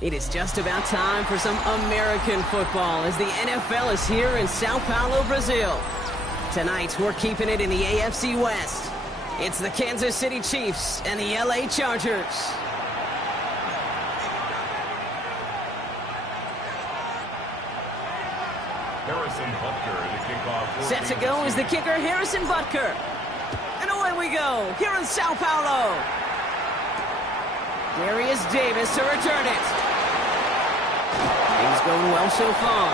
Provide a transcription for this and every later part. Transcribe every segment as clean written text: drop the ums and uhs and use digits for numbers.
It is just about time for some American football as the NFL is here in Sao Paulo, Brazil. Tonight, we're keeping it in the AFC West. It's the Kansas City Chiefs and the LA Chargers. Harrison Butker, the kickoff. Set to go is the kicker, Harrison Butker. And away we go, here in Sao Paulo. Darius Davis to return it. He's going well so far.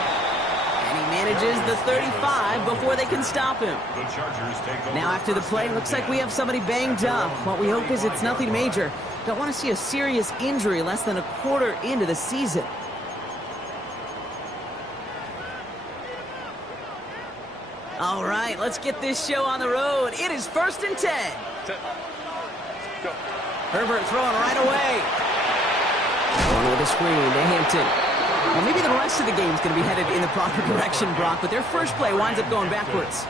And he manages the 35 before they can stop him. The Chargers take over. Now after the play, looks like we have somebody banged up. What we hope is it's nothing major. Don't want to see a serious injury less than a quarter into the season. All right, let's get this show on the road. It is 1st and 10. Go. Herbert throwing right away. Going with a screen to Hampton. Well, maybe the rest of the game is going to be headed in the proper direction, Brock, but their first play winds up going backwards.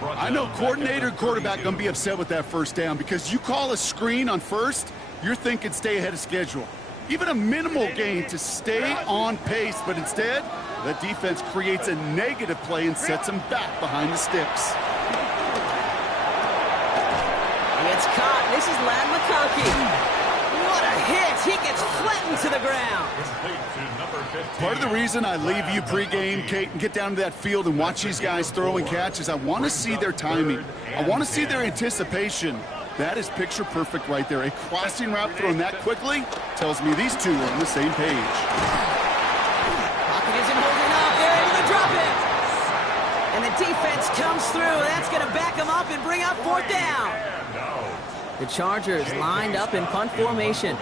I know coordinator and quarterback going to be upset with that first down because you call a screen on first, you're thinking stay ahead of schedule. Even a minimal gain to stay on pace, but instead, the defense creates a negative play and sets them back behind the sticks. It's caught. This is Ladd McConkey. What a hit. He gets flattened to the ground. Part of the reason I leave you pregame, Kate, and get down to that field and watch these guys throw and catch is I want to see their timing. I want to see their anticipation. That is picture perfect right there. A crossing route thrown that quickly tells me these two are on the same page. Pocket isn't holding up. They're able to drop it. And the defense comes through. That's going to back them up and bring up 4th down. The Chargers lined up in punt formation.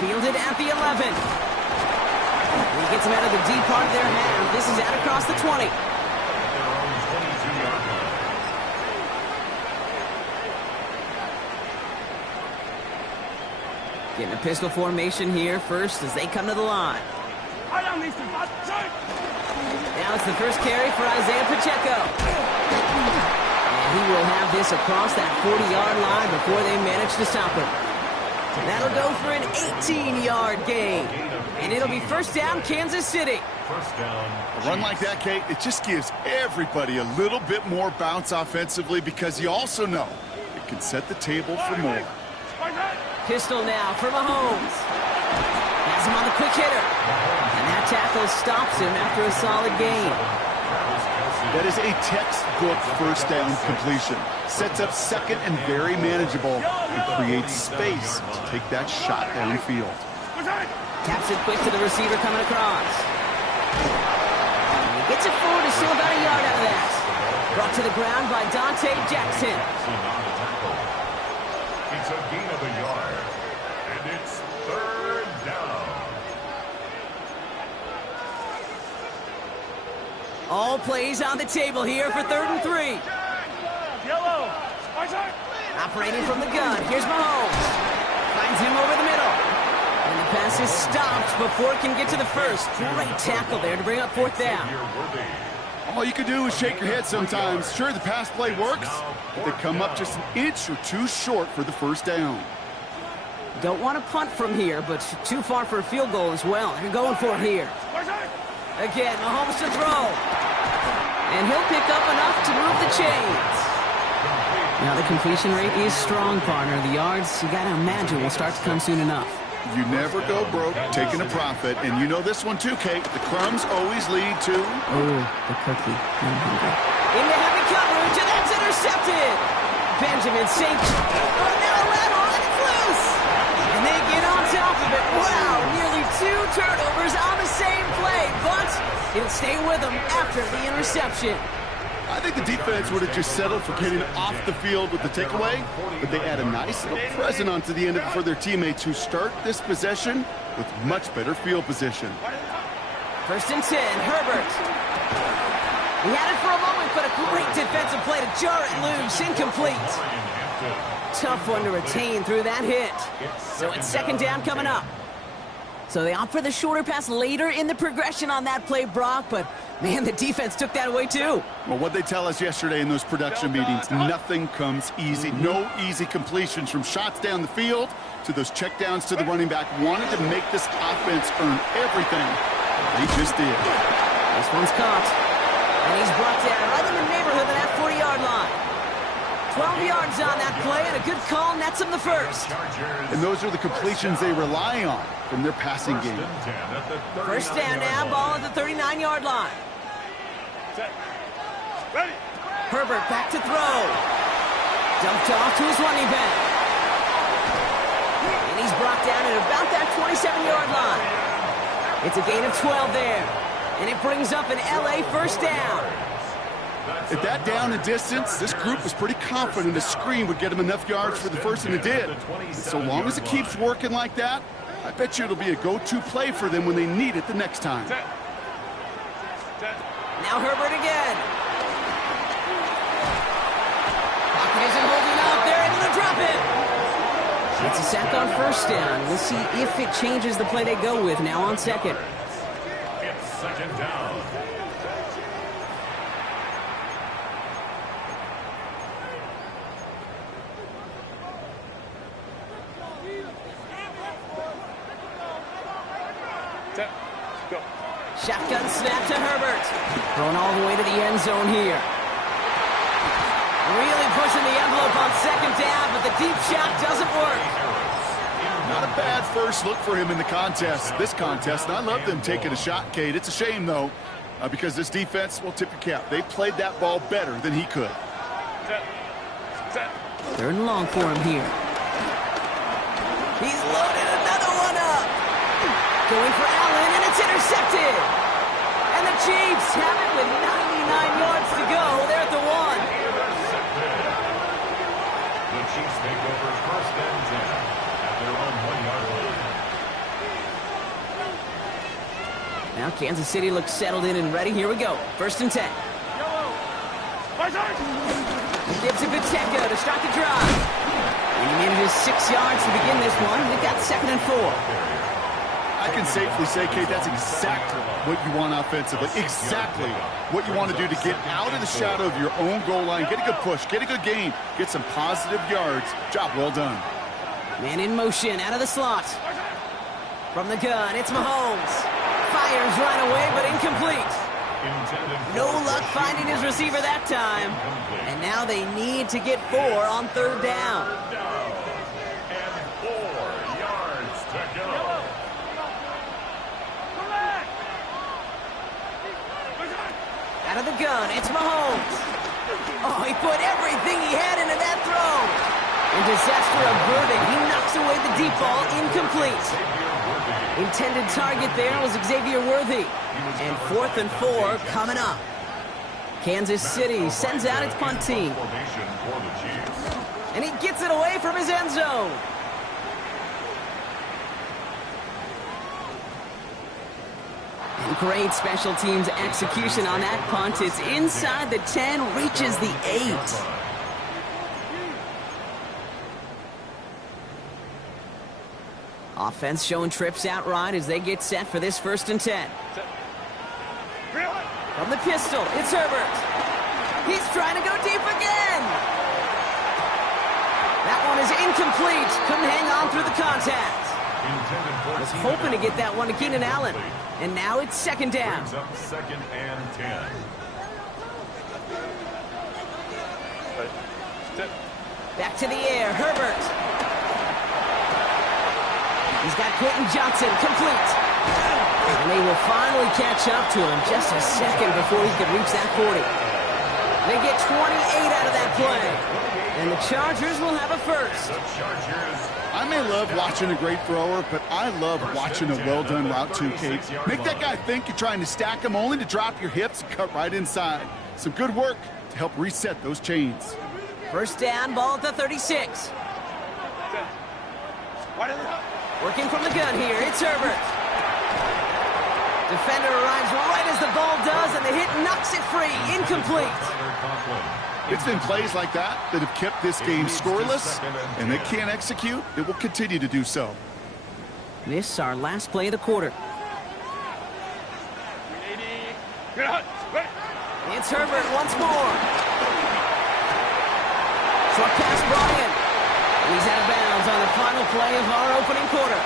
Fielded at the 11. He gets him out of the deep part of their half. This is out across the 20. Getting a pistol formation here first as they come to the line. Now it's the first carry for Isaiah Pacheco. And he will have this across that 40-yard line before they manage to stop him. That'll go for an 18-yard gain. And it'll be 1st down, Kansas City. A run like that, Kate, it just gives everybody a little bit more bounce offensively because you also know it can set the table for more. Pistol now for Mahomes. Has him on the quick hitter. And that tackle stops him after a solid gain. That is a textbook 1st down completion. Sets up 2nd and very manageable and creates space to take that shot downfield. Taps it quick to the receiver coming across. And he gets it forward to still about a yard out of that. Brought to the ground by Dante Jackson. It's a gain of a yard. And it's 3rd down. All plays on the table here for 3rd and 3. Operating from the gun, here's Mahomes. Finds him over the middle. And the pass is stopped before it can get to the first. Great tackle there to bring up 4th down. All you can do is shake your head sometimes. Sure, the pass play works, but they come up just an inch or two short for the 1st down. Don't want to punt from here, but too far for a field goal as well. They're going for it here. Again, Mahomes to throw. And he'll pick up enough to move the chains. Now the completion rate is strong, partner. The yards, you got to imagine, will start to come soon enough. You never go broke taking a profit, and you know this one too, Kate. The crumbs always lead to... Oh, the cookie. Into heavy coverage, and that's intercepted. Benjamin St. Now lateral, and it's loose. And they get on top of it. Wow, nearly 2 turnovers on the same play, but he'll stay with them after the interception. I think the defense would have just settled for getting off the field with the takeaway, but they add a nice little present onto the end of it for their teammates who start this possession with much better field position. 1st and 10, Herbert. He had it for a moment, but a great defensive play to jar it loose, incomplete. Tough one to retain through that hit. So it's 2nd down coming up. So they opt for the shorter pass later in the progression on that play, Brock, but man, the defense took that away too. Well, what they tell us yesterday in those production meetings, nothing comes easy. No easy completions from shots down the field to those checkdowns to the running back. Wanted to make this offense earn everything. They just did. This one's caught. And he's brought down right in the neighborhood of that 40-yard line. 12 yards on that play, and a good call nets him the first. And those are the completions they rely on from their passing game. First down now, ball at the 39-yard line. Herbert back to throw. Dumped off to his running back. And he's brought down at about that 27-yard line. It's a gain of 12 there. And it brings up an LA first down. At that down and distance, this group was pretty confident a screen would get them enough yards for the first, and it did. And so long as it keeps working like that, I bet you it'll be a go-to play for them when they need it the next time. Now Herbert again. Pocket isn't holding up. They're able to drop it. It's a sack on first down. We'll see if it changes the play they go with now on second. It's second down. Shotgun snap to Herbert. Thrown all the way to the end zone here. Really pushing the envelope on second down, but the deep shot doesn't work. Not a bad first look for him in the this contest, and I love them taking a shot, Kate. It's a shame, though, because this defense, well, tip your cap. They played that ball better than he could. Third and long for him here. He's loaded another one up. Going for Allen, and it's intercepted. And the Chiefs have it with 99 yards to go. They're at the 1. The Chiefs take over first and 10 at their own 1-yard line. Now Kansas City looks settled in and ready. Here we go. First and 10. He gives it Pacheco to start the drive. And he manages 6 yards to begin this one. We've got second and 4. I can safely say, Kate, that's exactly what you want offensively. Exactly what you want to do to get out of the shadow of your own goal line, get a good push, get a good gain, get some positive yards. Job well done. Man in motion out of the slot. From the gun, it's Mahomes. Fires right away, but incomplete. No luck finding his receiver that time. And now they need to get 4 on third down. And 4 yards to go. Out of the gun, it's Mahomes. Oh, he put everything he had into that throw. And disaster averted. He knocks away the deep ball, incomplete. Intended target there was Xavier Worthy. And 4th and 4 coming up. Kansas City sends out its punt team. And he gets it away from his end zone. And great special teams execution on that punt. It's inside the 10, reaches the 8. Offense showing trips outright as they get set for this first and 10. From the pistol, it's Herbert. He's trying to go deep again. That one is incomplete. Couldn't hang on through the contact. Was hoping to get that one to Keenan Allen. And now it's second down. Second and 10. Back to the air, Herbert. He's got Quentin Johnson, complete. And they will finally catch up to him just a second before he could reach that 40. They get 28 out of that play. And the Chargers will have a first. I may love watching a great thrower, but I love watching a well-done route too, Kate. Make that guy think you're trying to stack him only to drop your hips and cut right inside. Some good work to help reset those chains. First down, ball at the 36. Working from the gun here, it's Herbert. Defender arrives right as the ball does, and the hit knocks it free. Incomplete. It's been plays like that that have kept this game scoreless, and they can't execute. It will continue to do so. This our last play of the quarter. It's Herbert once more. Short pass brought in. And he's out of bounds on the final play of our opening quarter.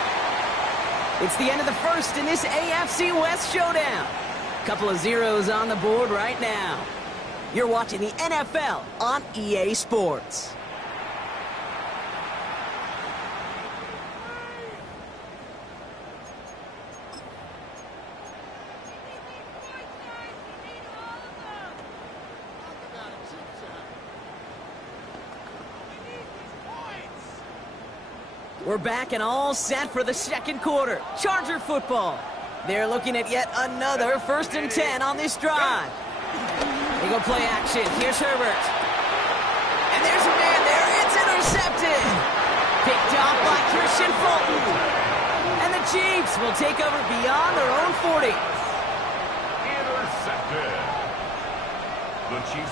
It's the end of the first in this AFC West showdown. Couple of zeros on the board right now. You're watching the NFL on EA Sports. We're back and all set for the second quarter. Charger football. They're looking at yet another 1st and 10 on this drive. They go play action. Here's Herbert. And there's a man there. It's intercepted. Picked off by Christian Fulton. And the Chiefs will take over beyond their own 40. Intercepted.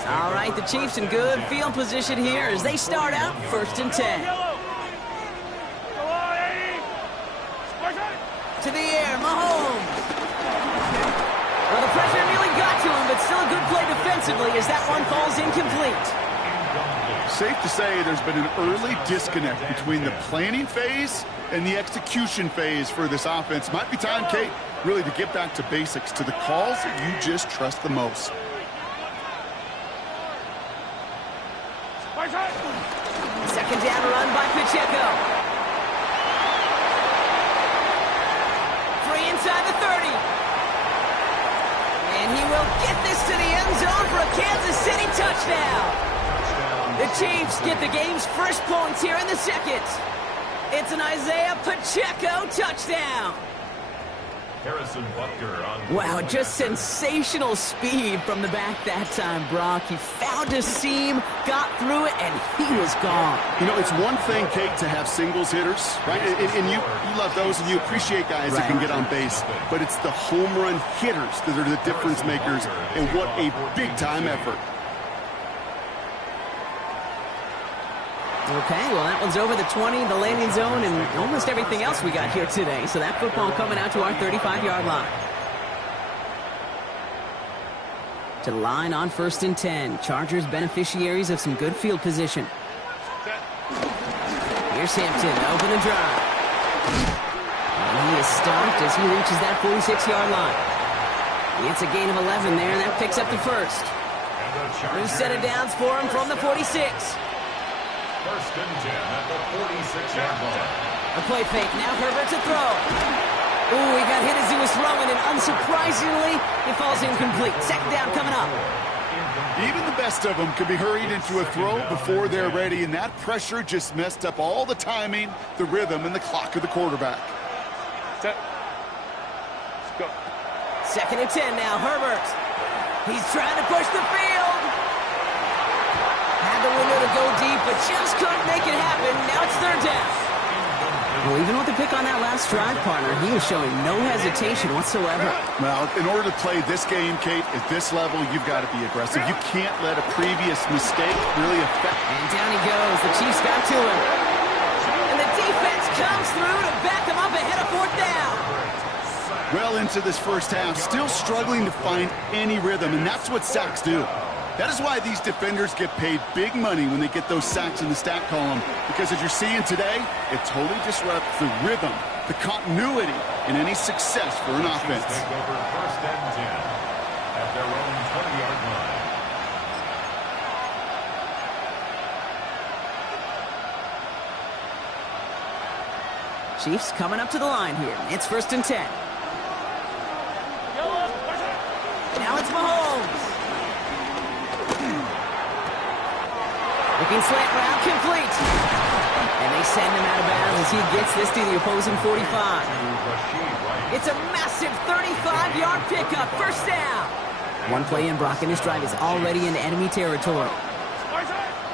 All right, the Chiefs in good field position here as they start out 1st and 10. To the air, Mahomes. Well, the pressure nearly got to him, but still a good play defensively as that one falls incomplete. Safe to say there's been an early disconnect between the planning phase and the execution phase for this offense. Might be time, Kate, really to get back to basics, to the calls that you just trust the most. Second down run by Pacheco. Inside the 30. And he will get this to the end zone for a Kansas City touchdown. The Chiefs get the game's first points here in the second. It's an Isaiah Pacheco touchdown. Harrison Butker on. Wow, just sensational speed from the back that time, Brock. He found a seam, got through it, and he was gone. You know, it's one thing, Kate, to have singles hitters, right? And you love those, and you appreciate guys that can get on base. But it's the home run hitters that are the difference makers, and what a big-time effort. Okay, well, that one's over the 20, the landing zone, and almost everything else we got here today. So that football coming out to our 35-yard line. To the line on 1st and 10. Chargers beneficiaries of some good field position. Here's Hampton, open and drive. And he is stopped as he reaches that 46-yard line. It's a gain of 11 there, and that picks up the first. New set of downs for him from the 46. 1st and 10 at the 46-yard line. A play fake. Now Herbert to throw. Ooh, he got hit as he was throwing, and unsurprisingly, it falls incomplete. Second down coming up. Even the best of them could be hurried into a throw before they're ready, and that pressure just messed up all the timing, the rhythm, and the clock of the quarterback. Set. Let's go. 2nd and 10 now. Herbert. He's trying to push the field. Had the window to go deep, but just couldn't make it happen. Now it's 3rd down. Well, even with the pick on that last drive, partner, he was showing no hesitation whatsoever. Well, in order to play this game, Kate, at this level, you've got to be aggressive. You can't let a previous mistake really affect. And down he goes. The Chiefs got to him. And the defense comes through to back him up ahead of 4th down. Well into this first half, still struggling to find any rhythm, and that's what sacks do. That is why these defenders get paid big money when they get those sacks in the stat column, because as you're seeing today, it totally disrupts the rhythm, the continuity, and any success for an offense. Take over 1st and 10 at their own 20-yard line. Chiefs coming up to the line here. It's 1st and 10. Now it's Mahomes. Looking slant route, complete. And they send him out of bounds as he gets this to the opposing 45. It's a massive 35-yard pickup, 1st down. One play in, Brock, and this drive is already into enemy territory.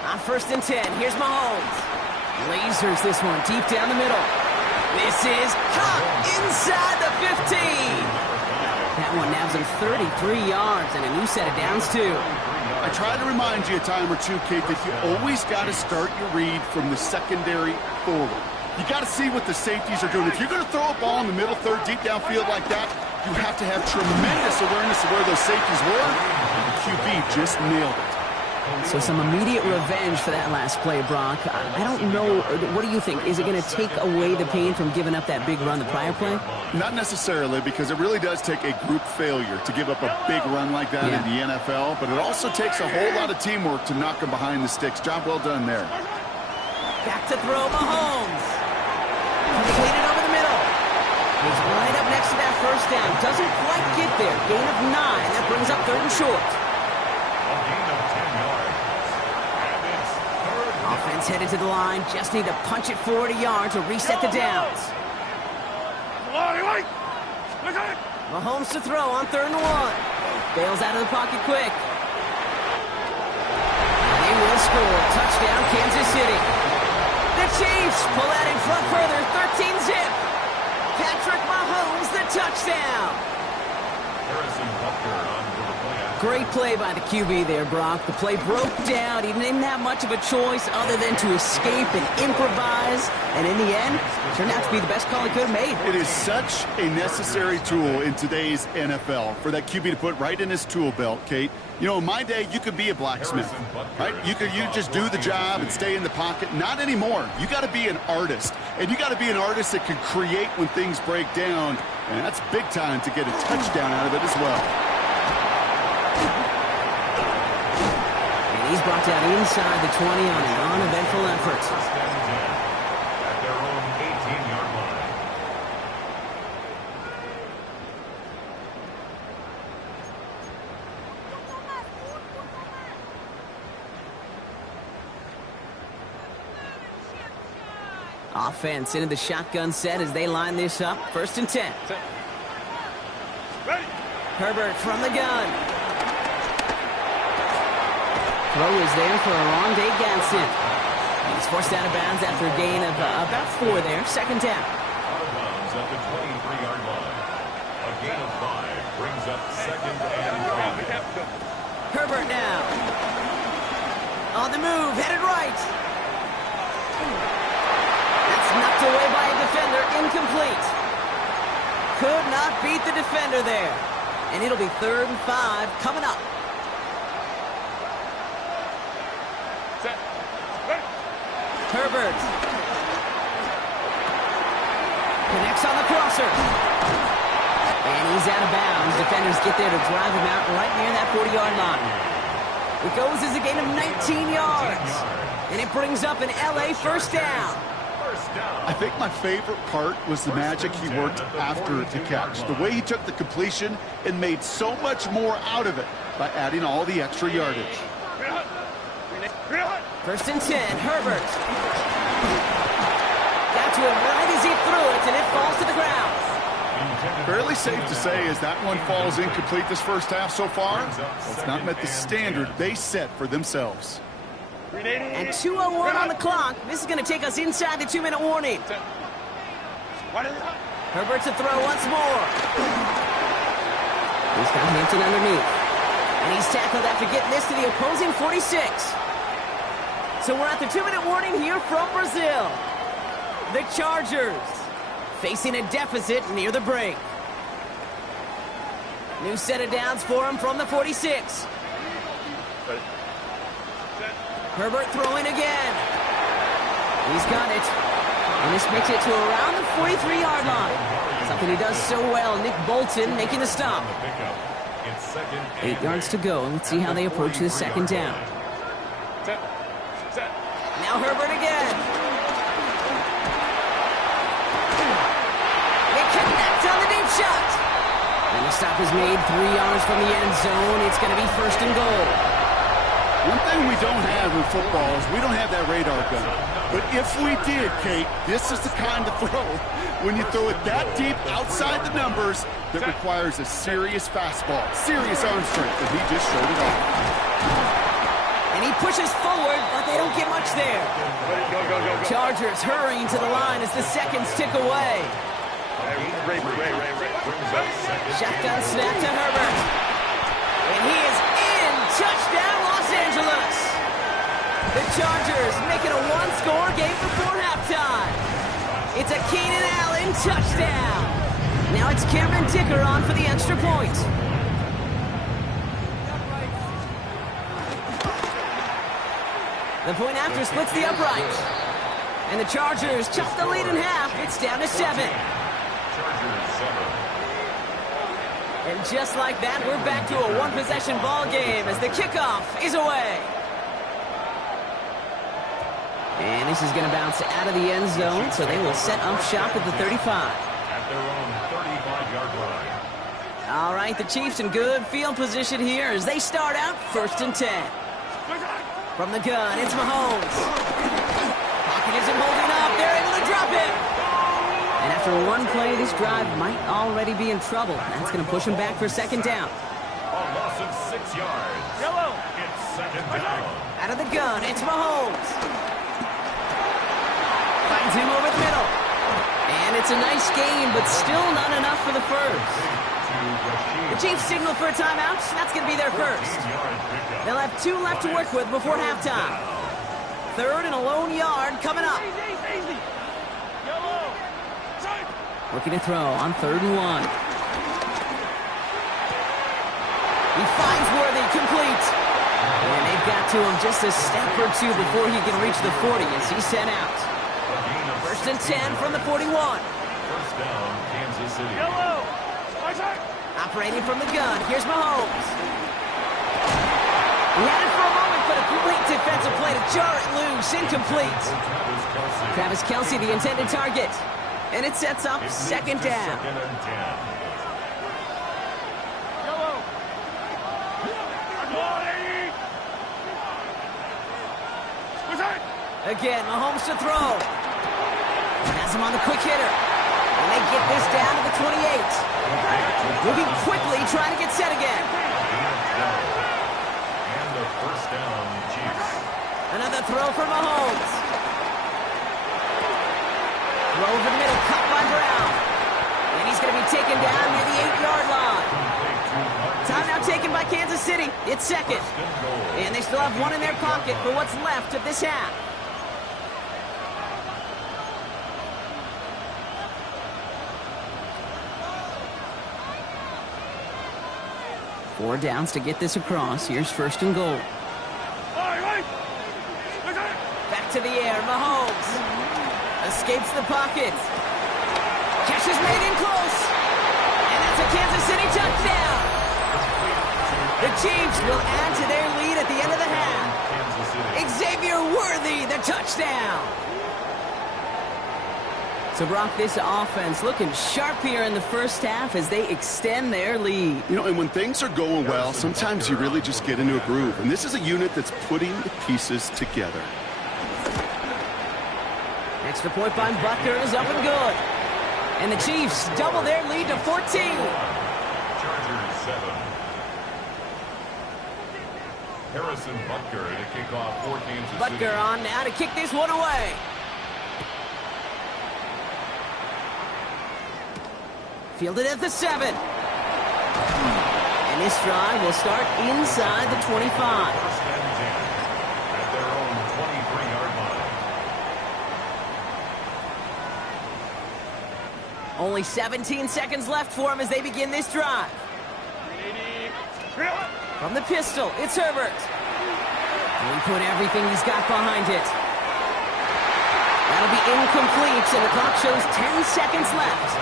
On 1st and 10, here's Mahomes. Lasers this one deep down the middle. This is caught inside the 15. That one nabs him 33 yards and a new set of downs, too. I try to remind you a time or two, Kate, that you always got to start your read from the secondary forward. You got to see what the safeties are doing. If you're going to throw a ball in the middle third, deep downfield like that, you have to have tremendous awareness of where those safeties were. And the QB just nailed it. So some immediate revenge for that last play, Brock. I don't know. What do you think? Is it going to take away the pain from giving up that big run the prior play? Not necessarily, because it really does take a group failure to give up a big run like that in the NFL. But it also takes a whole lot of teamwork to knock them behind the sticks. Job well done there. Back to throw, Mahomes. Completed over the middle. He's right up next to that first down. Doesn't quite get there. Gain of 9. That brings up 3rd and short. Offense headed to the line. Just need to punch it 40 yards or reset the downs. Mahomes to throw on 3rd and 1. Bails out of the pocket quick. They will score. Touchdown, Kansas City. The Chiefs pull out in front further. 13-zip. Patrick Mahomes, the touchdown. Harrison Butker on for the play. Great play by the QB there, Brock. The play broke down. He didn't have much of a choice other than to escape and improvise. And in the end, it turned out to be the best call he could have made. It is such a necessary tool in today's NFL for that QB to put right in his tool belt, Kate. You know, in my day, you could be a blacksmith, right? You just do the job and stay in the pocket. Not anymore. You got to be an artist. And you got to be an artist that can create when things break down. And that's big time to get a touchdown out of it as well. He's brought down inside the 20 on an uneventful effort. At their own 18-yard line. Offense into the shotgun set as they line this up. 1st and 10. Ready. Herbert from the gun. Throw is there for a long day, Ganson. He's forced out of bounds after a gain of about 4 there. 2nd down. Out of bounds at the 23-yard line. A gain of 5 brings up 2nd and 3. Herbert now. On the move, headed right. That's knocked away by a defender, incomplete. Could not beat the defender there. And it'll be 3rd and 5 coming up. Herbert. Connects on the crosser. And he's out of bounds. Defenders get there to drive him out right near that 40-yard line. It goes as a gain of 19 yards. And it brings up an LA first down. I think my favorite part was the magic he worked after the catch. The way he took the completion and made so much more out of it by adding all the extra yardage. 1st and 10, Herbert. Got to him right as he threw it, and it falls to the ground. Fairly safe to say as that one falls incomplete this first half so far, it's not met the standard they set for themselves. And 2:01 on the clock. This is going to take us inside the 2-minute warning. Herbert to throw once more. He's got Hampton underneath. And he's tackled after getting this to the opposing 46. So we're at the 2-minute warning here from Brazil. The Chargers facing a deficit near the break. New set of downs for him from the 46. Herbert throwing again. He's got it. And this makes it to around the 43-yard line. Something he does so well. Nick Bolton making the stop. 8 yards to go. Let's see how they approach the 2nd down. Now Herbert again. They connect on the deep shot. And the stop is made 3 yards from the end zone. It's going to be 1st and goal. One thing we don't have in football is we don't have that radar gun. But if we did, Kate, this is the kind of throw when you throw it that deep outside the numbers that requires a serious fastball, serious arm strength, and he just showed it off. And he pushes forward, but they don't get much there. Go. Chargers hurrying to the line as the seconds tick away. Ray. Shotgun snap to Herbert. And he is in. Touchdown, Los Angeles. The Chargers making a 1-score game before halftime. It's a Keenan Allen touchdown. Now it's Cameron Dicker on for the extra point. The point after splits the upright. And the Chargers chop the lead in half. It's down to 7. Chargers 7. And just like that, we're back to a one-possession ball game as the kickoff is away. And this is going to bounce out of the end zone, so they will set up shop at the 35. At their own 35-yard line. All right, the Chiefs in good field position here as they start out 1st and 10. From the gun, it's Mahomes. Pocket isn't holding up. They're able to drop it. And after one play, this drive might already be in trouble. That's going to push him back for 2nd down. A loss of 6 yards. It's 2nd down. Out of the gun, it's Mahomes. Finds him over the middle. And it's a nice game, but still not enough for the first. The Chiefs signal for a timeout. That's going to be their first. They'll have 2 left to work with before halftime. 3rd and a lone yard coming up. Looking to throw on 3rd and 1. He finds Worthy, complete. And they've got to him just a step or 2 before he can reach the 40 as he's sent out. 1st and 10 from the 41. 1st down, Kansas City. Operating from the gun, here's Mahomes. He had it for a moment, but a great defensive play to jar it loose, incomplete. Travis Kelce, the intended target. And it sets up 2nd down. 2nd and 10. Again, Mahomes to throw. Has him on the quick hitter. And they get this down to the 28. Moving quickly, trying to get set again. And the 1st down, Chiefs. Another throw for Mahomes. Throw over the middle, cut by Brown. And he's going to be taken down near the 8-yard line. Timeout taken by Kansas City. It's 2nd. And they still have 1 in their pocket for what's left of this half. Four downs to get this across. Here's 1st and goal. Back to the air, Mahomes. Escapes the pocket. Catch is made in close. And that's a Kansas City touchdown. The Chiefs will add to their lead at the end of the half. Xavier Worthy, the touchdown. So, Brock, this offense looking sharp here in the first half as they extend their lead. You know, and when things are going well, sometimes you really just get into a groove. And this is a unit that's putting the pieces together. Extra point by Butker is up and good. And the Chiefs double their lead to 14. Chargers 7. Harrison Butker to kick off for Kansas City. Butker on now to kick this one away. Fielded at the 7. And this drive will start inside the 25. 1st and 10 at their own 23-yard line. Only 17 seconds left for him as they begin this drive. From the pistol, it's Herbert. And he put everything he's got behind it. That'll be incomplete, and the clock shows 10 seconds left.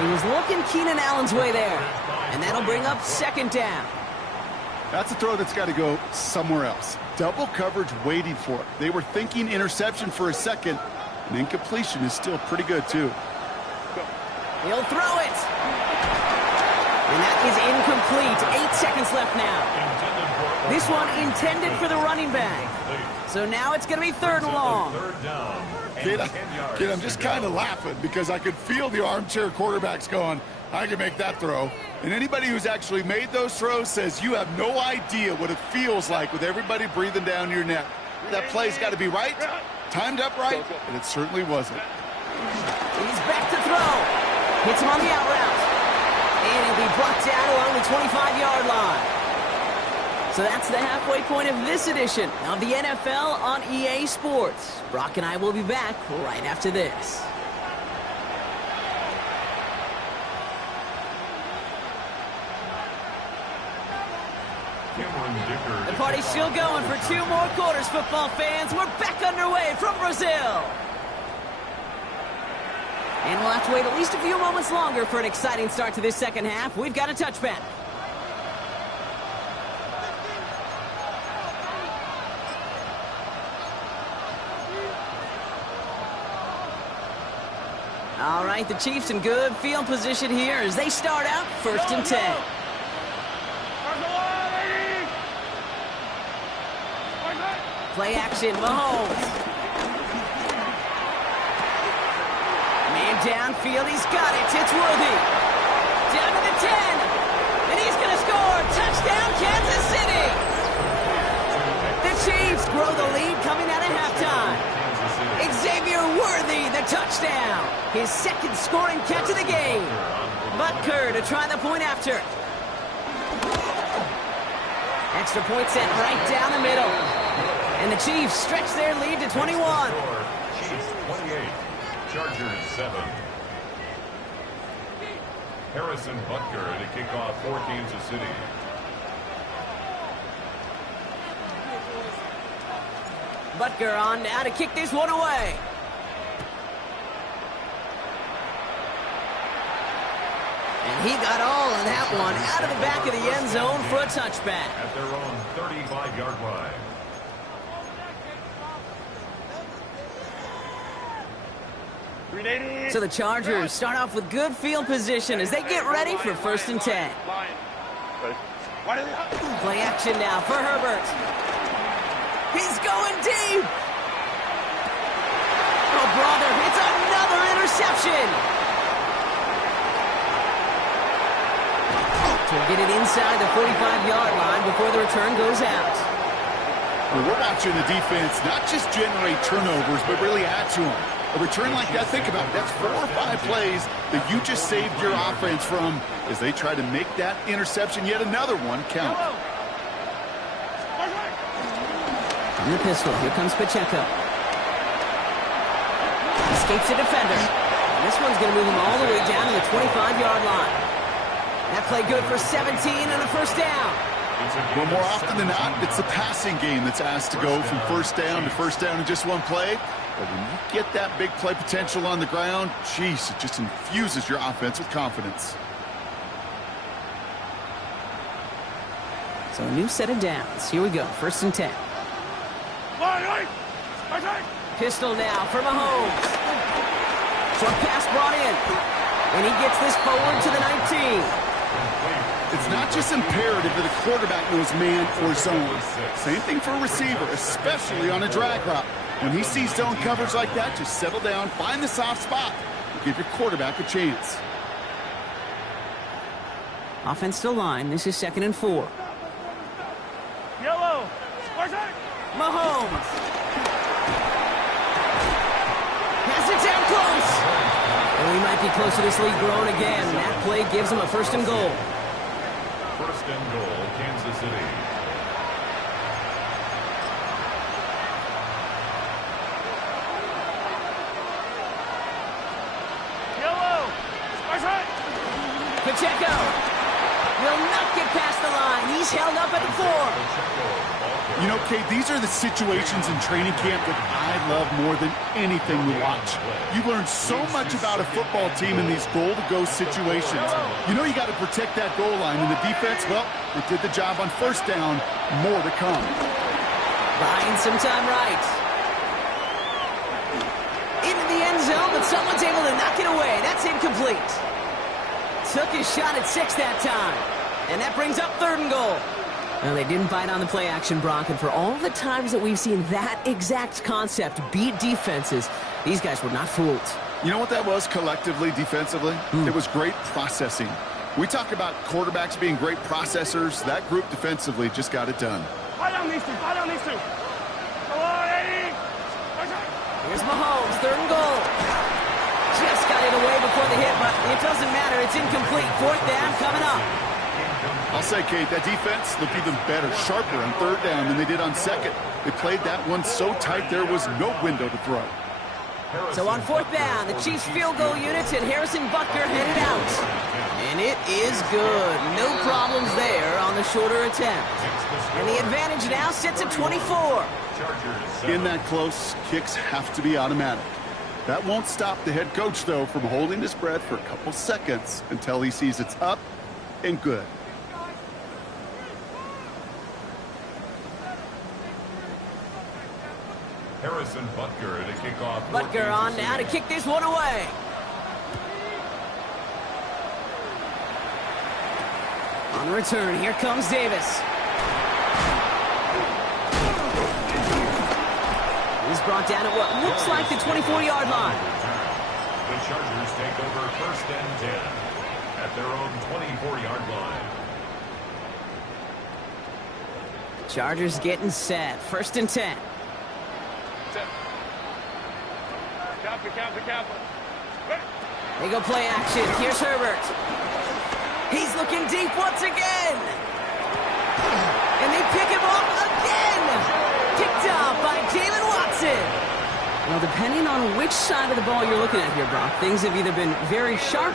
He was looking Keenan Allen's way there, and that'll bring up 2nd down. That's a throw that's got to go somewhere else. Double coverage waiting for it. They were thinking interception for a second, and incompletion is still pretty good, too. He'll throw it. And that is incomplete. 8 seconds left now. This one intended for the running back. So now it's going to be 3rd and long. 3rd down. Kid, I'm just kind of laughing because I could feel the armchair quarterbacks going, I can make that throw. And anybody who's actually made those throws says you have no idea what it feels like with everybody breathing down your neck. That play's got to be right, timed up right, and it certainly wasn't. He's back to throw. Hits him on the out route. And he'll be brought down along the 25-yard line. So that's the halfway point of this edition of the NFL on EA Sports. Brock and I will be back right after this. The party's still going for 2 more quarters, football fans. We're back underway from Brazil. And we'll have to wait at least a few moments longer for an exciting start to this second half. We've got a touchback. All right, the Chiefs in good field position here as they start out 1st and 10. Play action, Mahomes. Man downfield, he's got it. It's Worthy. Down to the 10. And he's going to score. Touchdown, Kansas City. The Chiefs grow the lead coming out of halftime. Xavier Worthy, the touchdown. His 2nd scoring catch of the game. Butker to try the point after. Extra point sent right down the middle. And the Chiefs stretch their lead to 21. Chiefs 28, Chargers 7. Harrison Butker to kick off for Kansas City. Butker on now to kick this one away. And he got all of that one out of the back of the end zone for a touchback. At their own 35-yard line. So the Chargers start off with good field position as they get ready for 1st and 10. Play action now for Herbert. He's going deep. Oh, brother, it's another interception. To get it inside the 45-yard line before the return goes out. Well, we're watching the defense not just generate turnovers, but really add to them. A return like that, think about it, that's 4 or 5 plays that you just saved your offense from as they try to make that interception, yet another one, count. On the pistol, here comes Pacheco. Escapes a defender. And this one's going to move him all the way down to the 25-yard line. That play good for 17 and a 1st down. Well, more often than not, it's the passing game that's asked to go from 1st down to 1st down in just one play. But when you get that big play potential on the ground, geez, it just infuses your offense with confidence. So a new set of downs. Here we go, 1st and 10. Pistol now for Mahomes. Short pass brought in. And he gets this forward to the 19. It's not just imperative that a quarterback knows man or zone. Same thing for a receiver, especially on a drag route. When he sees zone coverage like that, just settle down, find the soft spot, and give your quarterback a chance. Offense to line. This is 2nd and 4. Yellow. Mahomes. Has it down close. And we might be close to this lead growing again. That play gives him a 1st and goal. 1st and goal, Kansas City. Pacheco will not get past the line. He's held up at the 4. You know, Kate, these are the situations in training camp that I love more than anything we watch. You learn so much about a football team in these goal-to-go situations. You know you got to protect that goal line, and the defense, well, they did the job on 1st down. More to come. Buying some time right. Into the end zone, but someone's able to knock it away. That's incomplete. Took his shot at 6 that time. And that brings up 3rd and goal. Now, they didn't bite on the play action, Brock, and for all the times that we've seen that exact concept beat defenses, these guys were not fooled. You know what that was collectively, defensively? It was great processing. We talk about quarterbacks being great processors. That group defensively just got it done. Fire on these two. Fire on these two. Come on, Eddie. Here's Mahomes, 3rd and goal. Just got it away before the hit, but it doesn't matter. It's incomplete. 4th down coming up. I'll say, Kate, that defense looked even better, sharper on 3rd down than they did on 2nd. They played that one so tight there was no window to throw. So on 4th down, the Chiefs field goal units and Harrison Butker headed out. And it is good. No problems there on the a shorter attempt. And the advantage now sits at 24. In that close, kicks have to be automatic. That won't stop the head coach, though, from holding his breath for a couple seconds until he sees it's up and good. Harrison Butker to kick off. Butker on now to kick this one away. On the return, here comes Davis. He's brought down at what looks like the 24-yard line. The Chargers take over 1st and 10 at their own 24-yard line. Chargers getting set. 1st and 10. They go play action. Here's Herbert. He's looking deep once again. And they pick him off again. Picked off by Jaylen Watson. Well, depending on which side of the ball you're looking at here, Brock, things have either been very sharp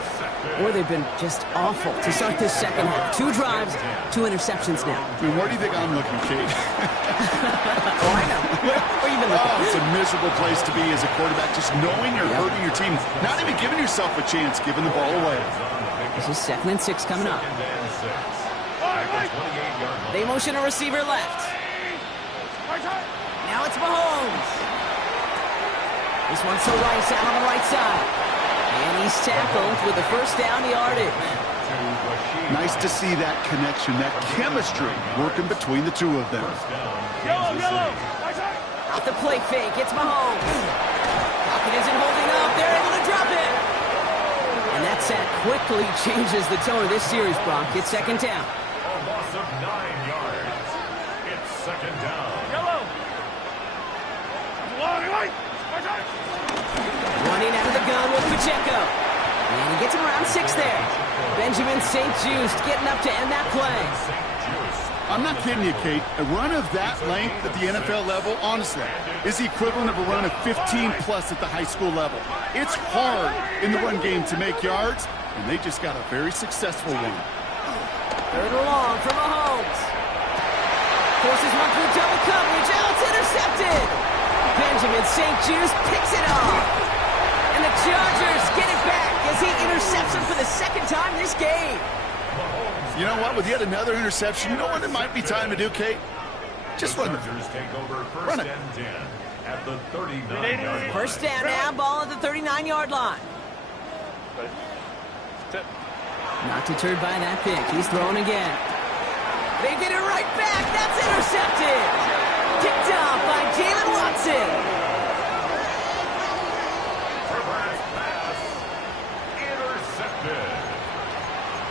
or they've been just awful to start this second half. 2 drives, 2 interceptions now. I mean, where do you think I'm looking, Kate? Oh, I know. Where are you even looking? Oh, it's a miserable place to be as a quarterback, just knowing you're hurting your team. Not even giving yourself a chance, giving the ball away. This is 2nd and 6 coming up. They motion a receiver left. Now it's Mahomes. This one's to Rice out on the right side. And he's tackled with the 1st down yardage. Nice to see that connection, that chemistry working between the two of them. Yellow. Out the play fake. It's Mahomes. Pocket isn't holding up. They're able to drop it. And that sack quickly changes the tone of this series, Brock. It's 2nd down. A loss of 9 yards. It's 2nd down. Yellow. Running out of the gun with Pacheco. And he gets him around 6 there. Benjamin St-Juste getting up to end that play. I'm not kidding you, Kate. A run of that length at the NFL level, honestly, is the equivalent of a run of 15-plus at the high school level. It's hard in the run game to make yards, and they just got a very successful one. 3rd and long for Mahomes. Forces one through double coverage. Oh, it's intercepted. Benjamin St-Juste picks it off. And the Chargers get it back as he intercepts him for the 2nd time this game. You know what? With yet another interception, you know what it might be time to do, Kate? Just run it. Take over 1st Run it. and 10 at the 39-yard line. 1st down now, ball at the 39-yard line. Not deterred by that pick. He's throwing again. They get it right back. That's intercepted. Picked off by Jaylen Watson. Reverse pass. Intercepted.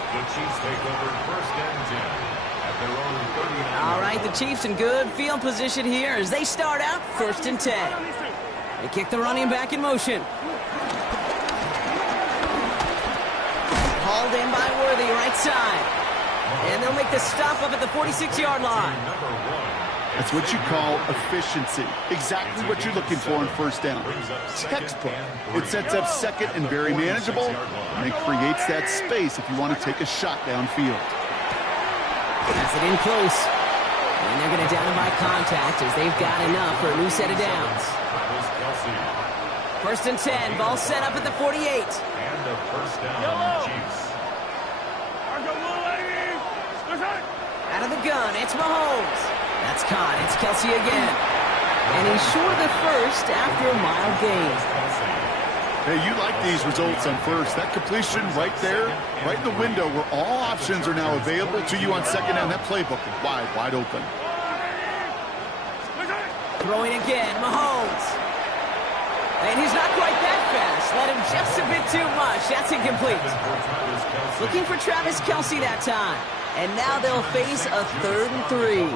The Chiefs take over 1st and 10 at their own 39. All right, the Chiefs in good field position here as they start out 1st and 10. They kick the running back in motion. Hauled in by Worthy, right side. And they'll make the stop up at the 46-yard line. That's what you call efficiency. Exactly what you're looking for in 1st down. Textbook. It sets up 2nd and very manageable, and it creates that space if you want to take a shot downfield. Pass it in close. And they're going to down him by contact as they've got enough for a new set of downs. 1st and 10. Ball set up at the 48. And a 1st down, Chiefs. Out of the gun, it's Mahomes. That's caught. It's Kelce again. And he's short of the 1st after a mild gain. Hey, you like these results on 1st. That completion right there, right in the window where all options are now available to you on 2nd down. That playbook is wide open. Throwing again, Mahomes. And he's not quite that fast. Let him just a bit too much. That's incomplete. Looking for Travis Kelce that time. And now they'll face a 3rd and 3.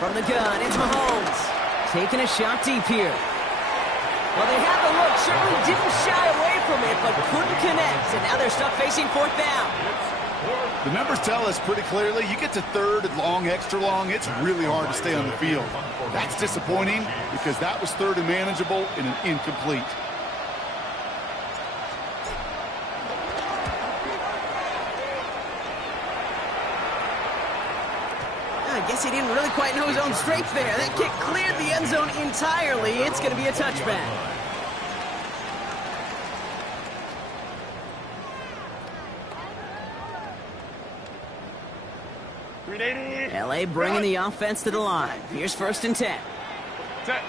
From the gun, it's Mahomes. Taking a shot deep here. Well, they had the look. Certainly didn't shy away from it, but couldn't connect. And now they're stuck facing 4th down. The numbers tell us pretty clearly, you get to 3rd and long, extra long, it's really hard to stay on the field. That's disappointing because that was 3rd and manageable and an incomplete. guess he didn't really quite know his own strength there. That kick cleared the end zone entirely. It's going to be a touchback. LA bringing the offense to the line. Here's 1st and 10. Set.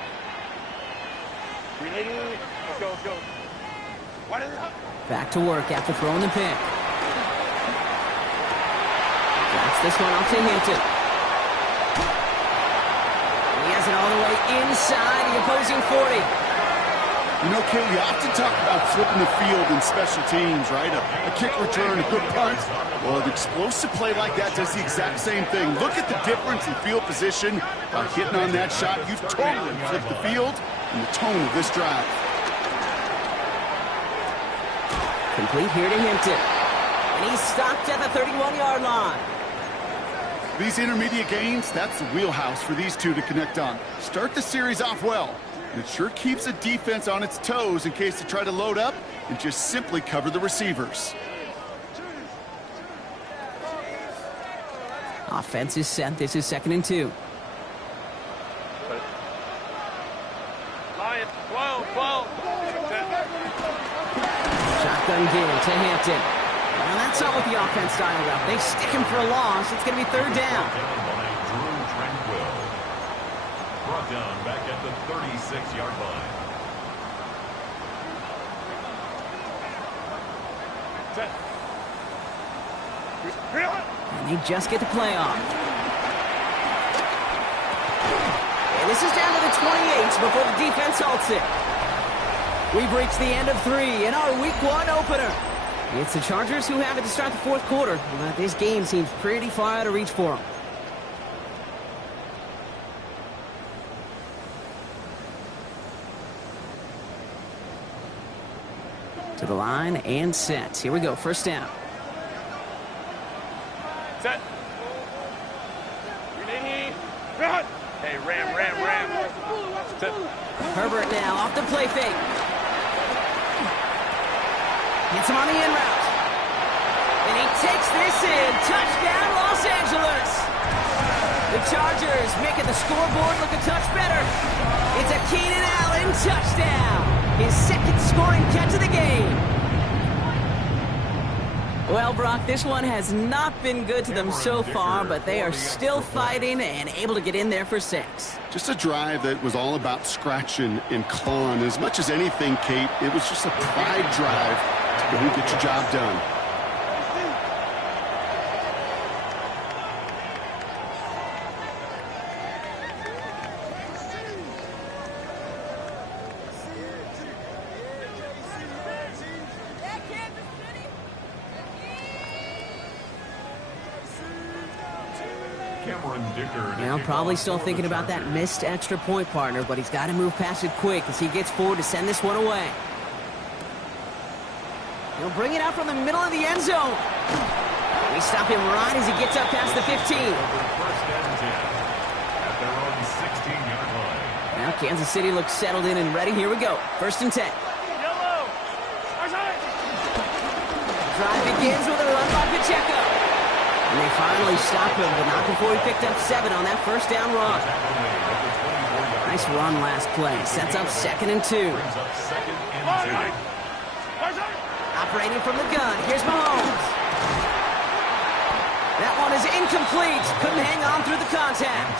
Let's go. Back to work after throwing the pick. Drops this one off to Hinton. He has it all the way inside the opposing 40. You know, Kate, you often talk about flipping the field in special teams, right? A kick return, a good punt. Well, an explosive play like that does the exact same thing. Look at the difference in field position. By hitting on that shot, you've totally flipped the field and the tone of this drive. Complete here to Hinton. And he's stopped at the 31-yard line. These intermediate gains, that's the wheelhouse for these two to connect on. Start the series off well. It sure keeps the defense on its toes in case they try to load up and just simply cover the receivers. Offense is set. This is 2nd and 2. Lion, 12. Shotgun give to Hampton. Well, that's not what the offense styled up. They stick him for a loss. It's going to be 3rd down. Drew Tranquill. Brought down back at the 36-yard line. Set. And they just get the play off. And this is down to the 28 before the defense halts it. We've reached the end of 3 in our Week 1 opener. It's the Chargers who have it to start the 4th quarter, but this game seems pretty far out of reach for them. To the line and set. Here we go, 1st down. Set. Run. Hey, ram. Set. Herbert now off the play fake. Gets him on the in route. And he takes this in. Touchdown, Los Angeles. The Chargers making the scoreboard look a touch better. It's a Keenan Allen touchdown. His 2nd scoring catch of the game. Well, Brock, this one has not been good to them so far, but they are still fighting and able to get in there for 6. Just a drive that was all about scratching and clawing. As much as anything, Kate, it was just a pride drive to go and get your job done. Now, probably still thinking about that missed extra point, partner, but he's got to move past it quick as he gets forward to send this one away. He'll bring it out from the middle of the end zone. We stop him right as he gets up past the 15. Now Kansas City looks settled in and ready. Here we go. 1st and 10. Drive begins with a run by Pacheco. And they finally stop him, but not before he picked up 7 on that 1st down run. Nice run last play. Sets up 2nd and 2. Operating from the gun. Here's Mahomes. That one is incomplete. Couldn't hang on through the contact.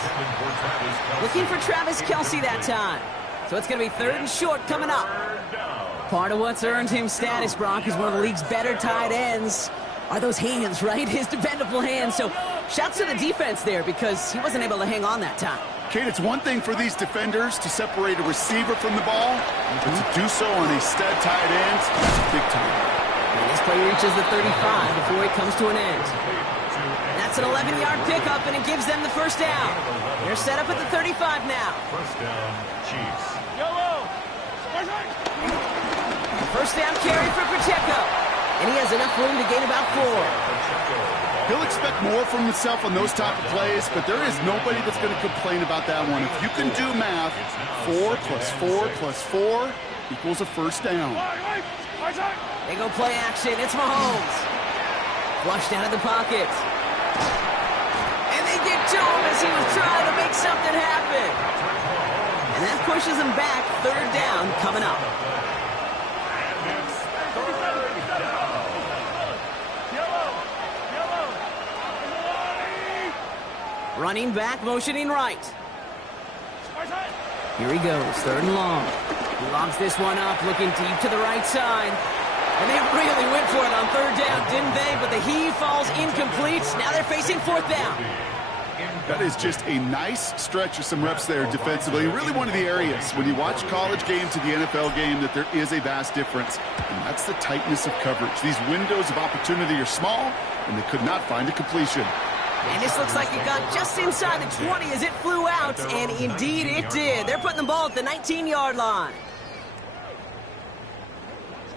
Looking for Travis Kelce that time. So it's going to be 3rd and short coming up. Part of what's earned him status, Brock, is one of the league's better tight ends. Are those hands, right? His dependable hands. So shouts to the defense there because he wasn't able to hang on that time. Kate, it's one thing for these defenders to separate a receiver from the ball, but to do so on a stud tight end, that's big time. And this play reaches the 35 before it comes to an end. That's an 11-yard pickup, and it gives them the 1st down. They're set up at the 35 now. 1st down, Chiefs. 1st down carry for Pacheco. And he has enough room to gain about 4. He'll expect more from himself on those type of plays, but there is nobody that's going to complain about that one. If you can do math, 4 plus 4 plus 4 equals a 1st down. They go play action. It's Mahomes. Flushed out of the pocket. And they get it to him as he was trying to make something happen. And that pushes him back. Third down coming up. Running back, motioning right. Here he goes, third and long. He lobs this one up, looking deep to the right side. And they really went for it on third down, didn't they? But the heave falls incomplete. Now they're facing fourth down. That is just a nice stretch of some reps there defensively. Really one of the areas when you watch college game to the NFL game that there is a vast difference. And that's the tightness of coverage. These windows of opportunity are small, and they could not find a completion. And this looks like it got just inside the 20 as it flew out, and indeed it did. They're putting the ball at the 19-yard line.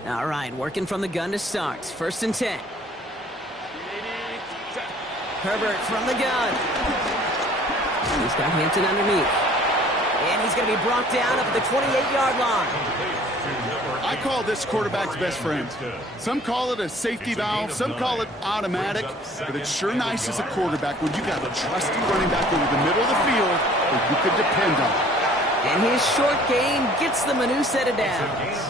All right, working from the gun to start. First and 10. Herbert from the gun. He's got Hampton underneath. And he's going to be brought down up at the 28-yard line. I call this quarterback's best friend. Some call it a safety valve, some call it automatic, but it's sure nice as a quarterback when you got a trusty running back over the middle of the field that you could depend on. And his short game gets them a new set of downs.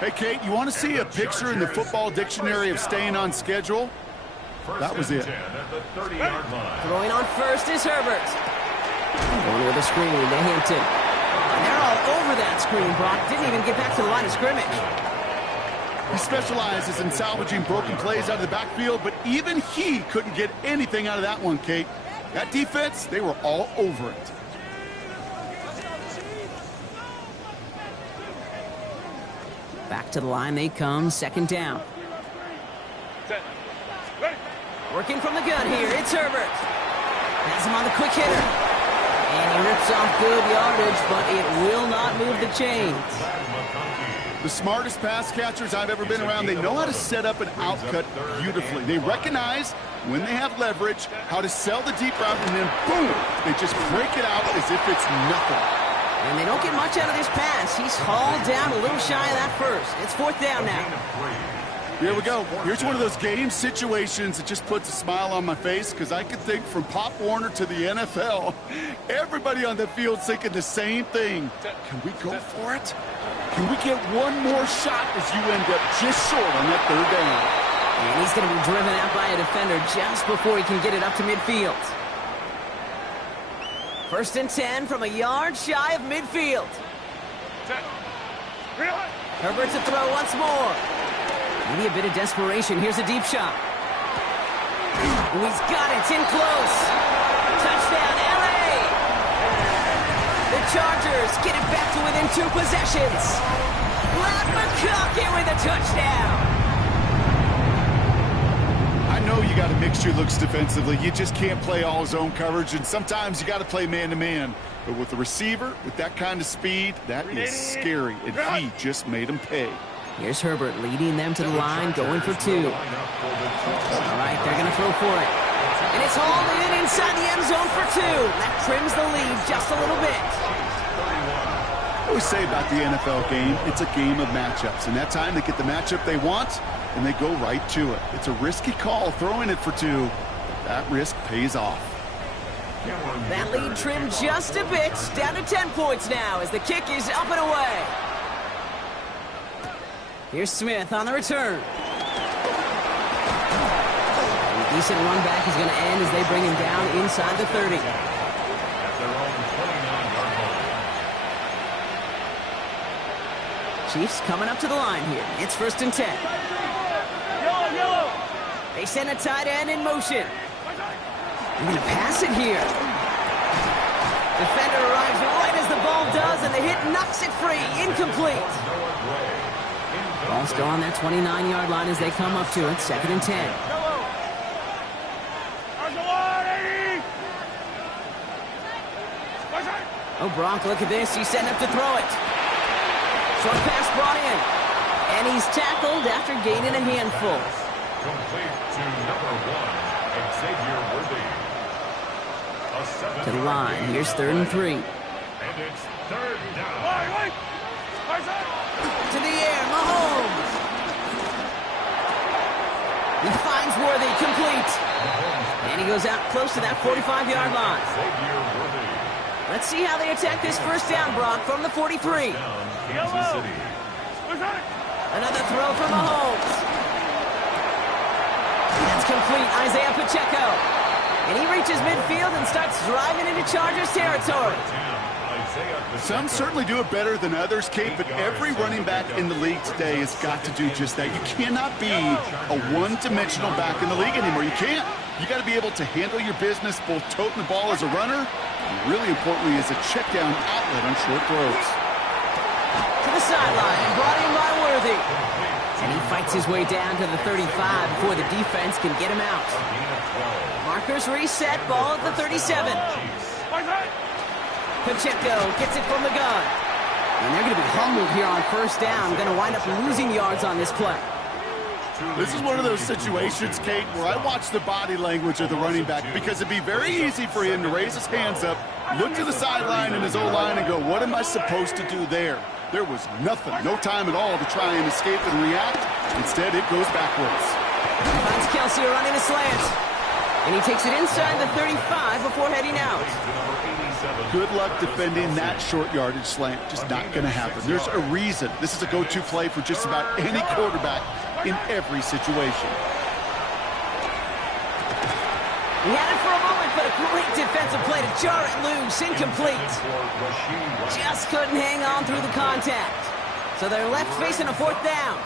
Hey, Kate, you want to see a picture in the football dictionary of staying on schedule? That was it. Throwing on first is Herbert. Going with a screen to Hampton. And they're all over that screen, Brock. Didn't even get back to the line of scrimmage. He specializes in salvaging broken plays out of the backfield, but even he couldn't get anything out of that one, Kate. That defense, they were all over it. Back to the line they come, second down. Working from the gun here, it's Herbert. Has him on the quick hitter. And he rips off good yardage, but it will not move the chains. The smartest pass catchers I've ever been around, they know how to set up an outcut beautifully. They recognize when they have leverage, how to sell the deep route, and then boom, they just break it out as if it's nothing. And they don't get much out of this pass. He's hauled down a little shy of that first. It's fourth down now. Here we go. Here's one of those game situations that just puts a smile on my face because I can think from Pop Warner to the NFL, everybody on the field's thinking the same thing. Can we go for it? Can we get one more shot as you end up just short on that third down? And he's going to be driven out by a defender just before he can get it up to midfield. First and 10 from a yard shy of midfield. Herbert's to throw once more. Maybe a bit of desperation. Here's a deep shot. Oh, he's got it. It's in close. Touchdown, L.A. The Chargers get it back to within 2 possessions. Ladd McConkey with a touchdown. I know you got a mixture of looks defensively. You just can't play all zone coverage, and sometimes you got to play man-to-man. But with the receiver, with that kind of speed, that is scary, and he just made him pay. Here's Herbert leading them to the line, going for 2. All right, they're going to throw for it. And it's hauled in inside the end zone for 2. That trims the lead just a little bit. I always say about the NFL game, it's a game of matchups. And that time they get the matchup they want, and they go right to it. It's a risky call throwing it for 2, but that risk pays off. That lead trimmed just a bit, down to 10 points now as the kick is up and away. Here's Smith on the return. A decent run back is going to end as they bring him down inside the 30. At their own 29-yard line. Chiefs coming up to the line here. It's first and 10. They send a tight end in motion. They're going to pass it here. Defender arrives right as the ball does, and the hit knocks it free. Incomplete. Ball still on that 29-yard line as they come up to it. Second and 10. Oh, Brock, look at this. He's setting up to throw it. Short pass brought in. And he's tackled after gaining a handful. Complete to number 1, Xavier Worthy. To the line. Here's third and 3. And it's third down. To the air, Mahomes. He finds Worthy, complete. And he goes out close to that 45-yard line. Let's see how they attack this first down, Brock, from the 43. Another throw from Mahomes. That's complete, Isaiah Pacheco. And he reaches midfield and starts driving into Chargers territory. Some certainly do it better than others, Kate, but every running back in the league today has got to do just that. You cannot be a one-dimensional back in the league anymore. You can't. You got to be able to handle your business, both toting the ball as a runner, and really importantly as a check-down outlet on short throws. To the sideline, brought in by Worthy. And he fights his way down to the 35 before the defense can get him out. Markers reset, ball at the 37. Pacheco gets it from the gun. And they're going to be humbled here on first down. Going to wind up losing yards on this play. This is one of those situations, Kate, where I watch the body language of the running back because it'd be very easy for him to raise his hands up, look to the sideline in his O-line and go, what am I supposed to do there? There was nothing, no time at all to try and escape and react. Instead, it goes backwards. He finds Kelsey running a slant. And he takes it inside the 35 before heading out. Good luck defending that short yardage slant. Just not going to happen. There's a reason. This is a go-to play for just about any quarterback in every situation. He had it for a moment, but a great defensive play to jar it loose. Incomplete. Just couldn't hang on through the contact. So they're left facing a fourth down.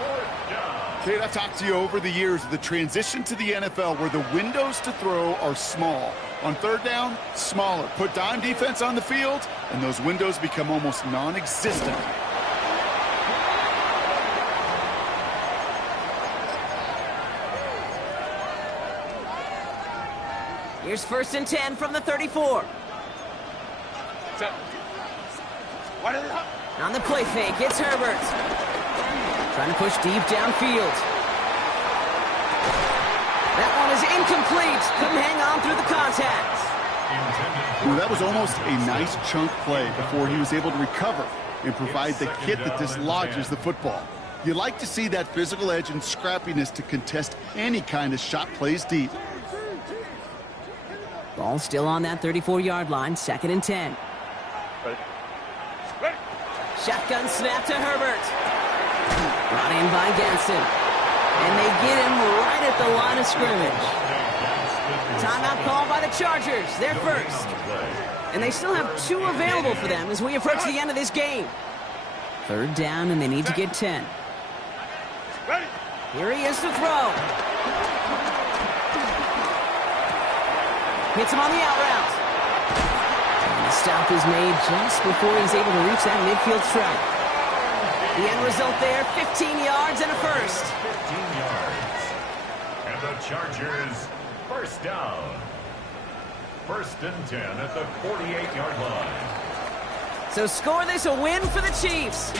Kate, I've talked to you over the years of the transition to the NFL where the windows to throw are small. On third down, smaller. Put dime defense on the field, and those windows become almost non-existent. Here's 1st and 10 from the 34. On the play fake, it's Herbert. Trying to push deep downfield. That one is incomplete. Couldn't hang on through the contact. Well, that was almost a nice chunk play before he was able to recover and provide the hit that dislodges the football. You like to see that physical edge and scrappiness to contest any kind of shot plays deep. Ball still on that 34-yard line, 2nd and 10. Shotgun snap to Herbert. Brought in by Ganson. And they get him right at the line of scrimmage. Timeout called by the Chargers. They're first. And they still have 2 available for them as we approach the end of this game. 3rd down, and they need to get 10. Here he is to throw. Hits him on the out route. And the stop is made just before he's able to reach that midfield strike. The end result there, 15 yards and a first. 15 yards. And the Chargers, first down. 1st and 10 at the 48-yard line. So score this a win for the Chiefs.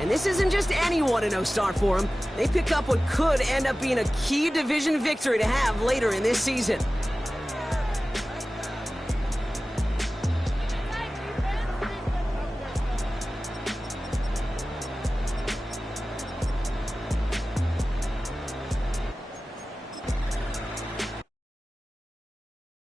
And this isn't just any 1-0 start for them. They pick up what could end up being a key division victory to have later in this season.